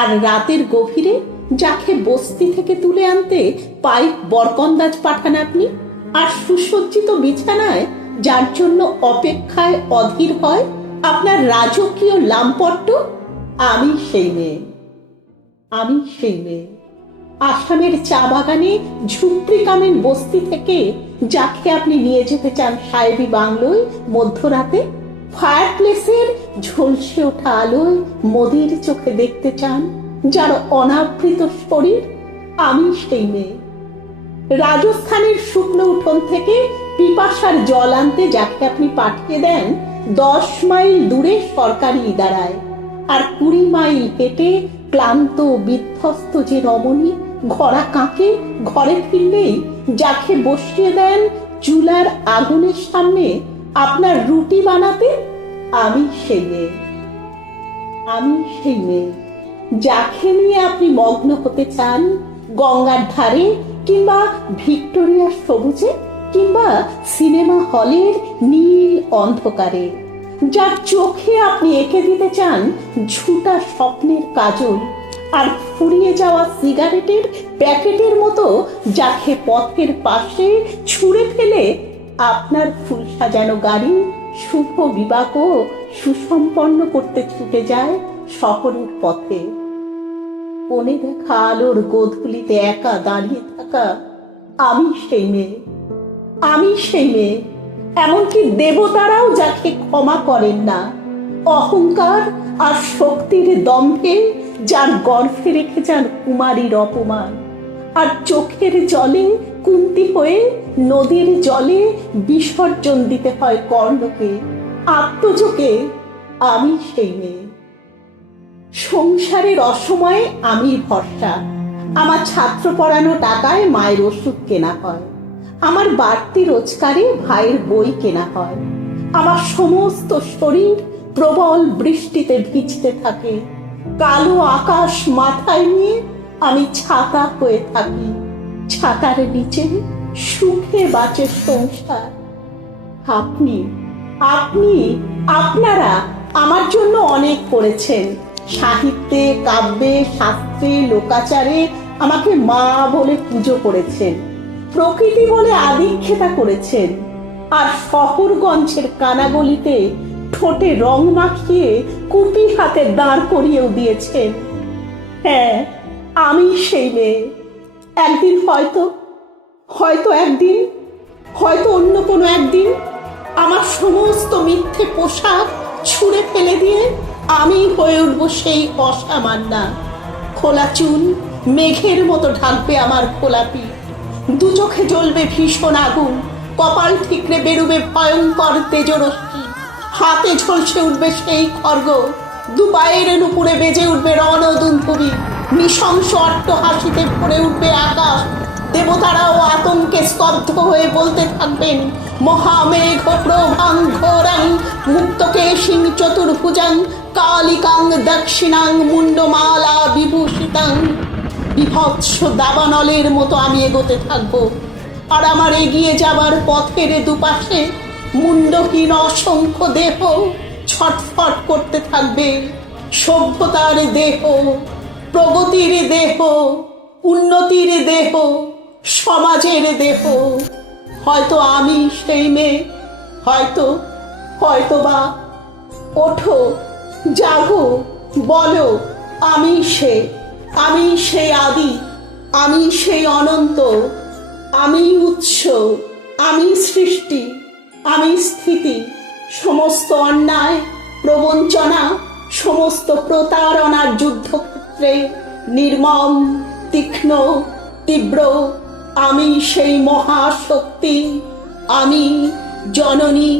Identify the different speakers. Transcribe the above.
Speaker 1: আর রাতের গভীরে যাকে বস্তি থেকে তুলে আনতে পাইপ বরকন্দাজ পাঠান আপনি, আর সুসজ্জিত বিছানায় যার জন্য অপেক্ষায় অধীর হয় আপনার রাজকীয় লাম্পট্ট আমি সেই মেয়ে। আমি সেই মেয়ে। আসামের চা বাগানে ঝুপড়ি কামেন বস্তি থেকে যাকে আপনি নিয়ে যেতে চান সাহেবি বাংলোয় মধ্যরাতে ফায়ার প্লেসের ঝলসে ওঠা আলোয় মোদির চোখে দেখতে চান যার অনাবৃত শরীর আমি সেই মেয়ে। রাজস্থানের শুকনো উঠোন থেকে পিপাসার জল আনতে যাকে আপনি পাঠিয়ে দেন, দশ মাইল দূরে সরকারি ইদারায়। আর কুড়ি মাইল হেঁটে ক্লান্ত বিধ্বস্ত যে রমণী ঘোড়া কাঁকে ঘরে ফিরলেই, যাকে বসিয়ে দেন চুলার আগুনের সামনে আপনার রুটি বানাতে আমি সেই মেয়ে। আমি সেই মেয়ে। যাকে নিয়ে আপনি মগ্ন হতে চান, গঙ্গার ধারে কিংবা ভিক্টোরিয়ার সবুজে কিংবা সিনেমা হলের নীল অন্ধকারে, যার চোখে আপনি এঁকে দিতে চান ঝুটা স্বপ্নের কাজল আর ফুরিয়ে যাওয়া সিগারেটের প্যাকেটের মতো, যাকে পথের পাশে ছুঁড়ে ফেলে আপনার ফুল সাজানো গাড়ি শুভ বিবাহ সুসম্পন্ন করতে ছুটে যায় শহরের পথে। কোণে দেখা আলোর গোধূলিতে একা দাঁড়িয়ে থাকা আমি সেই মেয়ে, আমি সেই মেয়ে। এমনকি দেবতারাও যাকে ক্ষমা করেন না, অহংকার আর শক্তির দম্ভে যার গর্ভে রেখে যান কুমারীর অপমান। আর চোখের জলে কুন্তি হয়ে নদীর জলে বিসর্জন দিতে হয় কর্ণকে। আত্মযোগে আমি সেই মেয়ে। সংসারের অসময়ে আমি ভরসা। আমার ছাত্র পড়ানো টাকায় মায়ের ওষুধ কেনা হয়। আমার বাড়তি রোজগারে ভাইয়ের বই কেনা হয়। আমার সমস্ত শরীর প্রবল বৃষ্টিতে ভিজতে থাকে। কালো আকাশ মাথায় নিয়ে আমি ছাতা হয়ে থাকি। ছাতার নিচে সুখে বাঁচে সংসার। আপনি আপনি, আপনারা আমার জন্য অনেক করেছেন। সাহিত্যে, কাব্যে, শাস্ত্রে, লোকাচারে আমাকে মা বলে পুজো করেছেন। প্রকৃতি বলে আদিক্ষেতা করেছেন। আর শহরগঞ্জের কানাগলিতে ঠোঁটে রং মাখিয়ে কুপি হাতে দাঁড় করিয়েও দিয়েছেন। হ্যাঁ আমি সেই মেয়ে। একদিন হয়তো হয়তো একদিন, হয়তো অন্য কোনো একদিন, আমার সমস্ত মিথ্যে পোশাক ছুঁড়ে ফেলে দিয়ে আমি হয়ে উঠব সেই অসামান্না। খোলা চুল, মেঘের মতো ঢাকবে আমার খোলা পিঠ। দু চোখে জ্বলবে ভীষণ আগুন, কপাল ঠিকরে বেরুবে ভয়ঙ্কর তেজরশ্মি। হাতে ঝলসে উঠবে সেই খর্গ, দু পায়ের নুপুরে বেজে উঠবে রণদুন্ধবি নৃশংস অট্ট হাসিতে ভরে উঠবে আকাশ দেবতারাও আতঙ্কে স্তব্ধ হয়ে বলতে থাকবেন, মহামেঘ মুক্তকে সিং চতুর্ভুজাং, কালিকাং দক্ষিণাং মুন্ডমালা বিভূষিতাং। বিভৎস দাবানলের মতো আমি এগোতে থাকব। আর আমার এগিয়ে যাবার পথের দুপাশে মুন্ডহীন অসংখ্য দেহ ছটফট করতে থাকবে। সভ্যতার দেহ, প্রগতির দেহ, উন্নতির দেহ সমাজের দেহ। হয়তো আমি সেই মেয়ে, হয়তো হয়তো বা ওঠো, জাগো, বলো, আমি সে, আমি সেই আদি, আমি সেই অনন্ত, আমি উৎস, আমি সৃষ্টি, আমি স্থিতি, সমস্ত অন্যায়, প্রবঞ্চনা, সমস্ত প্রতারণার যুদ্ধক্ষেত্রে নির্মম, তীক্ষ্ণ, তীব্র আমি সেই মহাশক্তি আমি জননী